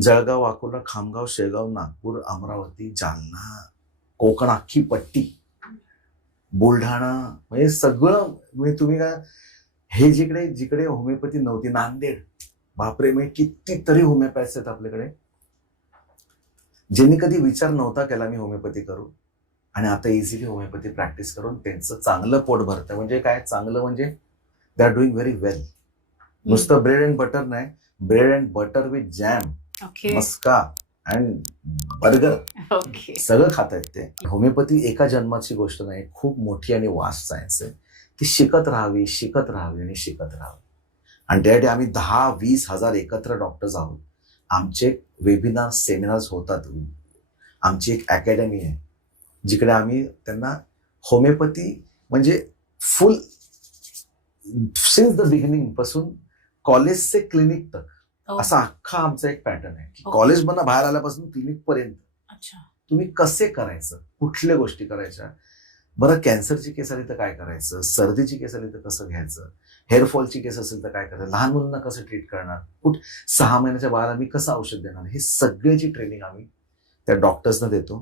जळगाव, अकोला, खामगाव, शेगाव, नागपूर, अमरावती, जालना, कोकण अख्खी पट्टी, बुलढाणा, म्हणजे सगळं. म्हणजे तुम्ही काय, हे जिकडे जिकडे होमिओपॅथी नव्हती, नांदेड, बापरे, म्हणजे कितीतरी होमिओपॅथ्स आहेत आपल्याकडे, ज्यांनी कधी विचार नव्हता केला मी होमिओपॅथी करू, आणि आता इझिली होमिओपॅथी प्रॅक्टिस करून त्यांचं चांगलं पोट भरतं. म्हणजे काय चांगलं, म्हणजे दे आर डुईंग व्हेरी वेल. नुसतं ब्रेड अँड बटर नाही, bread and butter with jam, मस्का अँड बर्गर, सगळं खात आहेत ते. होमिओपॅथी एका जन्माची गोष्ट नाही, खूप मोठी आणि वास्ट सायन्स आहे. ती शिकत राहावी, शिकत राहावी आणि शिकत राहावी. आणि त्यासाठी आम्ही 10-20 हजार एकत्र डॉक्टर्स आहोत. आमचे वेबिनार, सेमिनार्स होतात. आमची एक अकॅडमी आहे जिकडे आम्ही त्यांना होमिओपॅथी म्हणजे फुल सिन्स द बिगिनिंग पासून कॉलेज ते क्लिनिक तक असा अख्खा आमचा एक पॅटर्न आहे की कॉलेजमधनं बाहेर आल्यापासून क्लिनिक पर्यंत तुम्ही कसे करायचं, कुठल्या गोष्टी करायच्या. बरं, कॅन्सरची केस आली तर काय करायचं, सर्दीची केस आली तर कसं घ्यायचं, हेअरफॉलची केस असेल तर काय करायचं, लहान मुलांना कसं ट्रीट करणार, 6 महिन्याच्या बाळाला मी कसं औषध देणार, हे सगळ्याची ट्रेनिंग आम्ही त्या डॉक्टर्सना देतो.